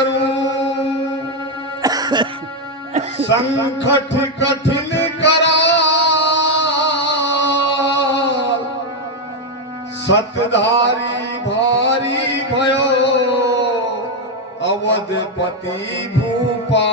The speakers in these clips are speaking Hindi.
करूं संकट कठिन करा सतधारी भारी भयो अवधपति भूपा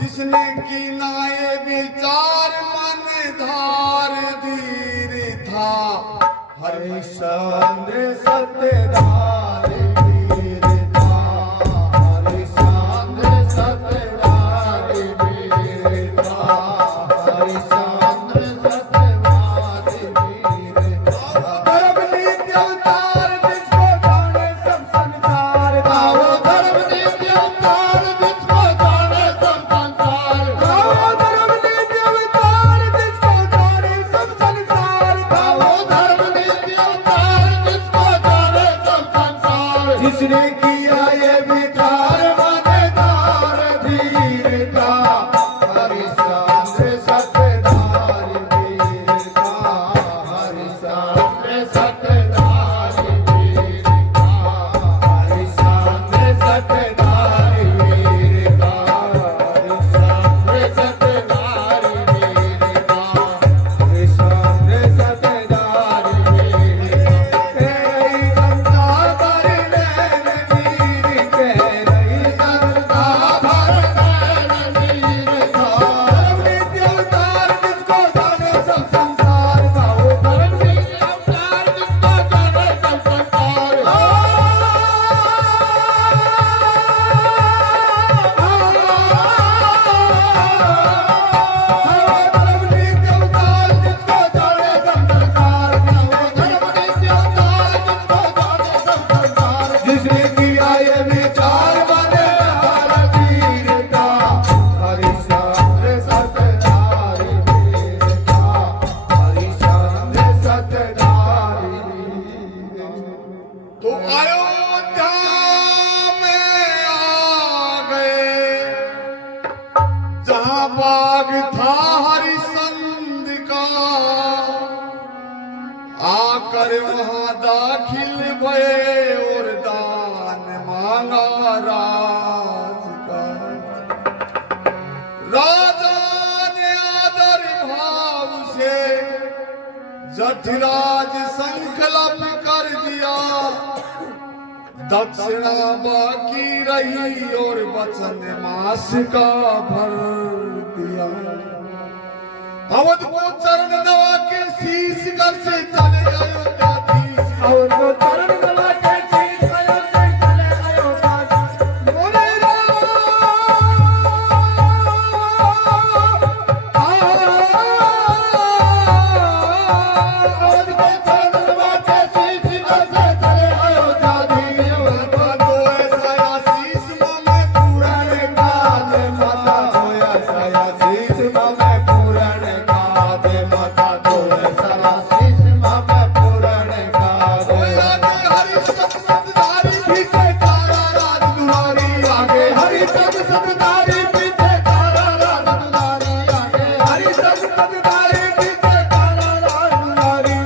जिसने की नाये विचार मन धार धीर था हरिश्चंद्र सत्यधार वीर था हरिश्चंद्र सत्यधार वीर था हरिश्चंद्र सत्यवाद वीर था धर्म नीति अवतार जिसको जाने सब संसार था वो धर्म नीति अवतार जिसको जाने सब संसार था वो धर्म नीति अवतार जिसको जाने सब संसार था वो धर्म नीति अवतार जिसको जाने सब संसार जिसने किया ये विचार मनेदार धीर था हरिश्चंद्र सत्यधार वीर था हरिश्चंद्र सत्यधार वीर था हरिश्चंद्र सत्यधार वीर था हरिश्चंद्र सत्यधार वीर था हरिश्चंद्र सत्यधार वीर तेरी गंगा भर नैन वीर तेरी गंगा भर नैन वीर था धर्म नीति अवतार जिसको जाने सब संसार था वो धर्म नीति अवतार जिसको जाने सब संसार धर्म नीति अवतार जिसको जाने सब संसार था वो धर्म नीति अवतार जिसको जाने सब संसार जिसने किया ये विचार मनेदार वीर था हरिश्चंद्र सत्यधार वीर था हरिश्चंद्र सत्यधार वीर तो अयोध्या में आ गए जहां बाग था हरिश्चंद्र का आकर वहां दाखिल भये और दान मांगा राज का राजा ने आदर भाव से जठराज संकल्प कर दिया दक्षिणा बाकी रही और वचन मास का भर दिया अवध को चरण दवा के शीश कर से चले अयोध्याधीश अवध को चरण दवा के शीश कर से चले अयोध्याधीश बोले अवध को चरण दवा के शीश कर से चले अयोध्याधीश माता को ऐसा शीश में पूरण काल माता को ऐसा शीश में पूरण काल माता को ऐसा शीश में पूरण काल हरिश्चंद्र सतधारी पीछे तारा राज दुलारी आगे हरिश्चंद्र सतधारी पीछे तारा राज दुलारी आगे हरिश्चंद्र सतधारी पीछे तारा राज दुलारी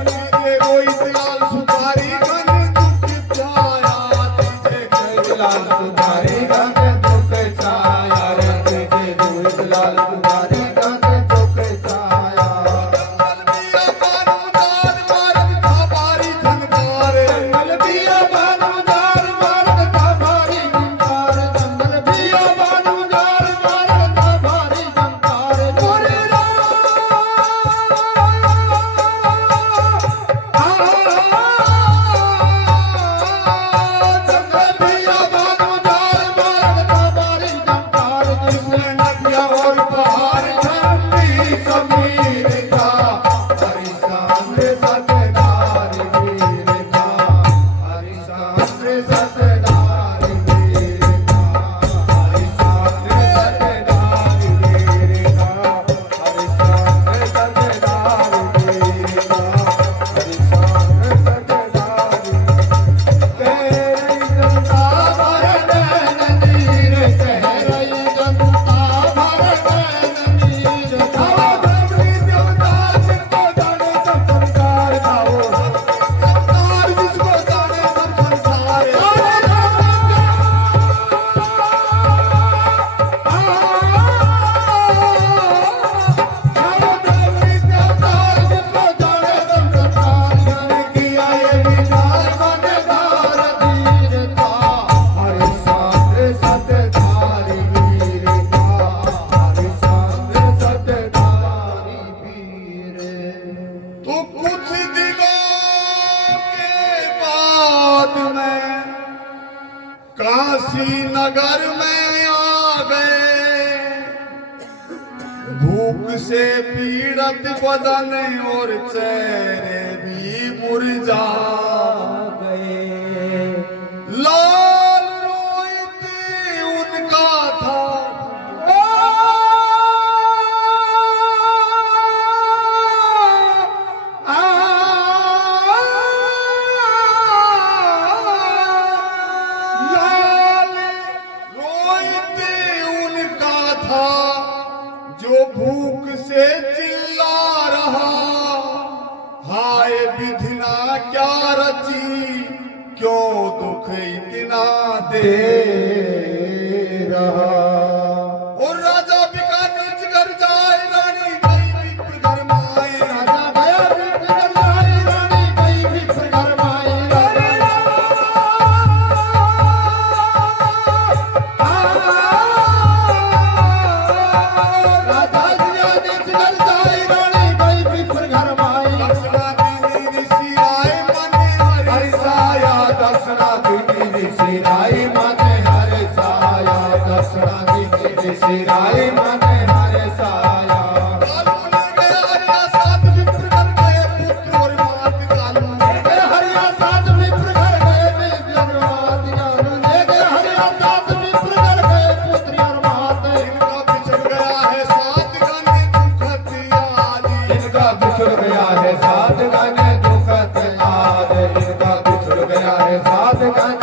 ये रोहित लाल सुधारी गन दुख छाया तुझे कैलाश सुधारी गन दुख छाया रे तुझे रोहित लाल सुधारी गन दुख छाया जंगल बिया बानुदार मारद था भारी झंकार जंगल बिया बानुदार मारद था भारी झंकार जंगल बिया बानुदार गए। भूख से पीड़ित बदन और चेहरे भी मुरझा गए। लाल रोहित उनका था, जो भूख से चिल्ला रहा, हाय विधिना क्या रची, क्यों दुख इतना दे रहा। और राजा बिका नीच कर जाए, रानी गई विप्र घर माए। राजा गया विप्र घर माए, रानी गई विप्र घर माए। सिराई माने हरे साया, दक्षिणा दी सिराई माने हरे साया। कालू ले गया हरिया साथ विप्र घर गए, पुत्र और मात कालू ले गए। हरिया साथ विप्र घर गए, विप्र मात कालू ले गए। हरिया साथ विप्र घर गए, पुत्र और मात। इनका बिछड़ गया है साथ गाने दुखत आदि। इनका बिछड़ गया है साथ गाने दुखत आदि। इनका बिछड़ गया है साथ गाने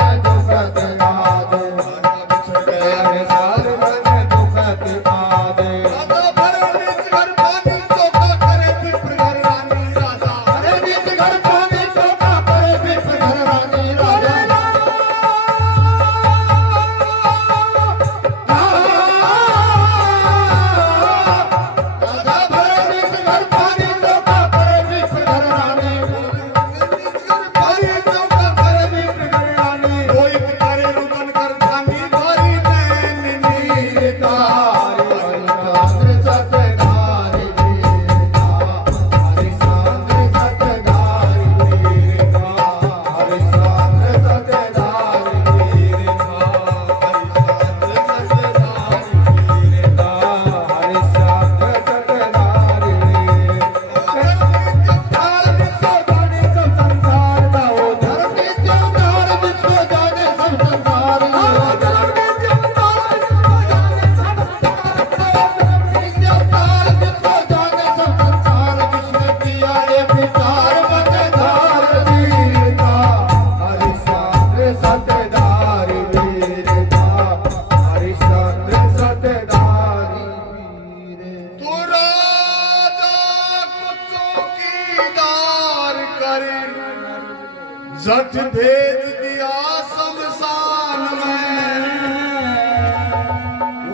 झट भेज दिया शमशान में।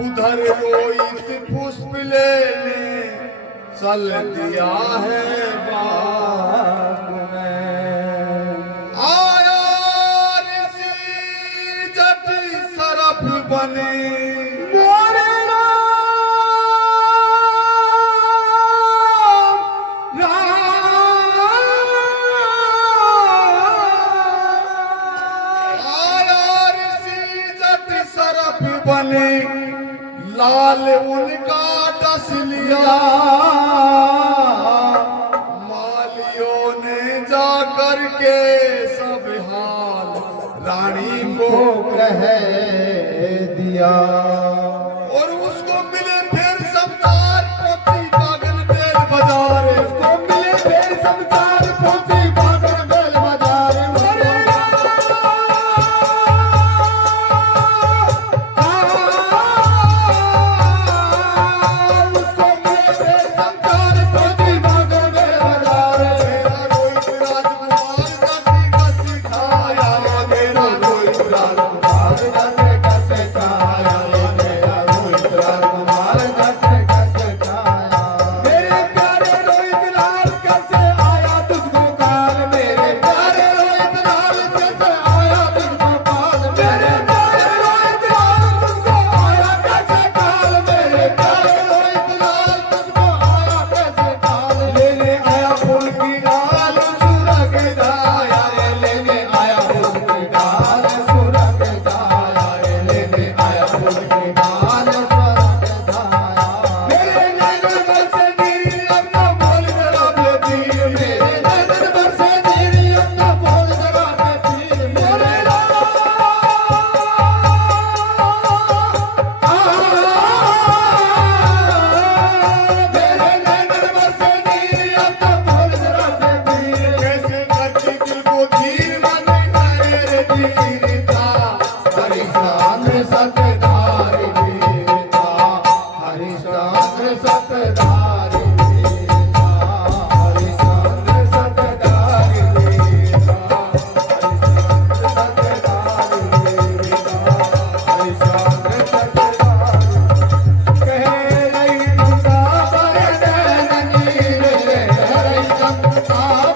उधर रोहित पुष्प लेने चल दिया है बाग में। आया ऋषि जट सरफ बने, बने लाल उनका डस लिया। मालियों ने जाकर के सब हाल रानी को कह दिया। और उसको मिले फिर समझार पोती पागल बेल बाजार। उसको मिले फिर समझार पोती पागल बेल बाजार। आया मेरे नैनन बरसे नीर अब तो बोल जरा से वीर कैसे करती दिल को धीर मन करे रे धीरता हरिश्चंद्र सतधारी वीरता हरिश्चंद्र सतधारी वीरता हरिश्चंद्र सतधारी वीरता हरिश्चंद्र सतधारी कह रही दुर्गा बरनैन नीर हरिश्चंद्र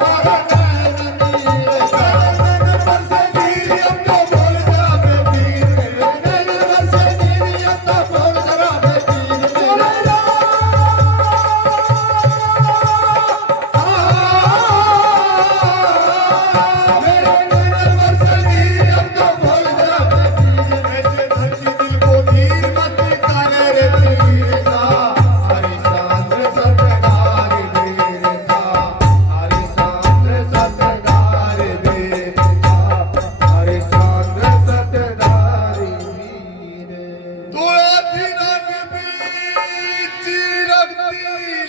बरनैन नीर नैनन बरसे नीर अब तो बोल जरा बे वीर नैनन बरसे नीर अब तो बोल जरा बे वीर मेरे नैनन बरसे नीर अब तो बोल जरा बे वीर ऐसे धरती दिल को धीर मत करे रे वीरता हरिश्चंद्र सतधारी वीरता हरिश्चंद्र सतधारी वीरता हरिश्चंद्र सतधारी वीर तो अधीरज बीच रखती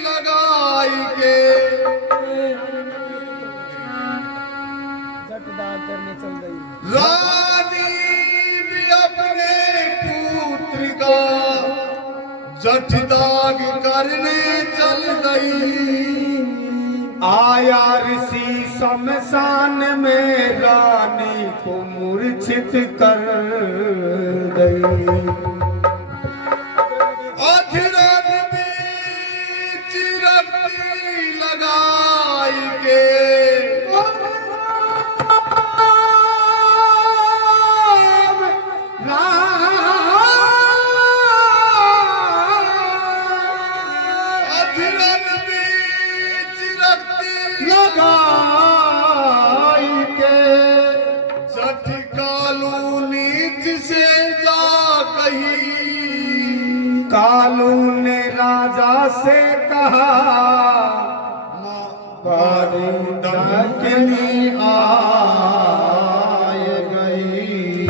लगाई के जटदाग करने चल रही रानी भी अपने पुत्र का जठदाग करने चल गई आया ऋषि शमशान में रानी को मूर्छित कर गई अधीरज बीच रखती लगाई के अधीरज बीच रखती लगाई के जठ कालू नीच से जा कही कालू ने राजा से कहा डकनी आए गई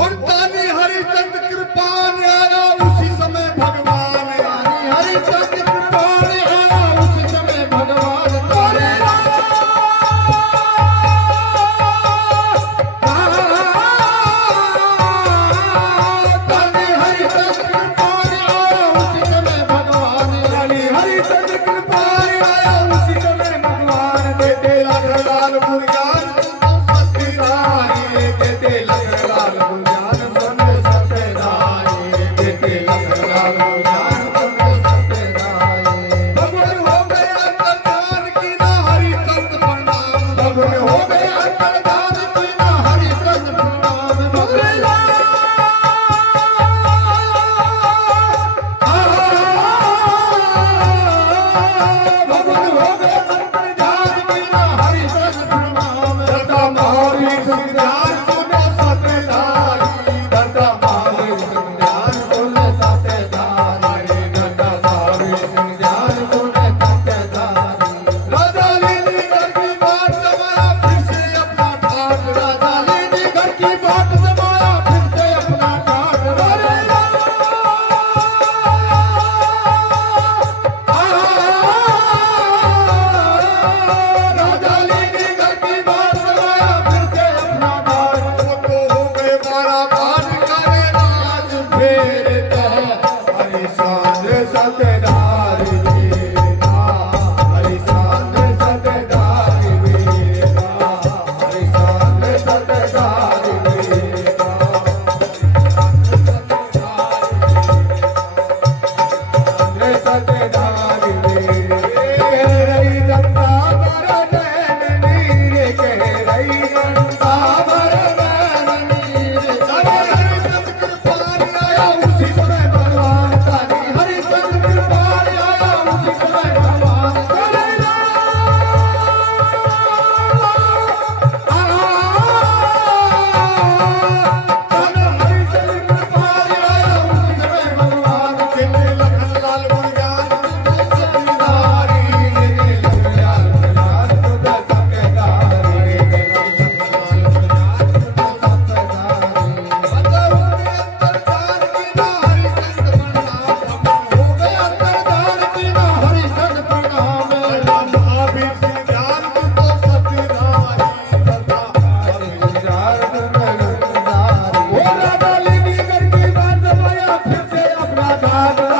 और तानी हरिचंद्र कृपान आया उसी समय भगवान तानी हरिचंद्र कृपान आया उसी समय भगवान तारे तानी हरिचंद्र कृपान आया उसी समय भगवान तानी हरिचंद्र कृपान आया उसी समय भगवान देते लखनलाल बुरजान सत्यधारी देते लखनलाल बुरजान बंद सत्यधारी देते लखनलाल बुरजान बंद सत्यधारी भगवान हो गए अंतर्धान की ना हरिचंद्र प्रणाम भगवान हो गए अंतर्धान की ना हरिचंद्र प्रणाम भगवान भगवान हो गए अंतर्धान की ना हरिचंद्र प्रणाम दत्ता महावीर संज्ञान सुनो सत्यधारी दत्ता महावीर संज्ञान सुनो सत्यधारी भाग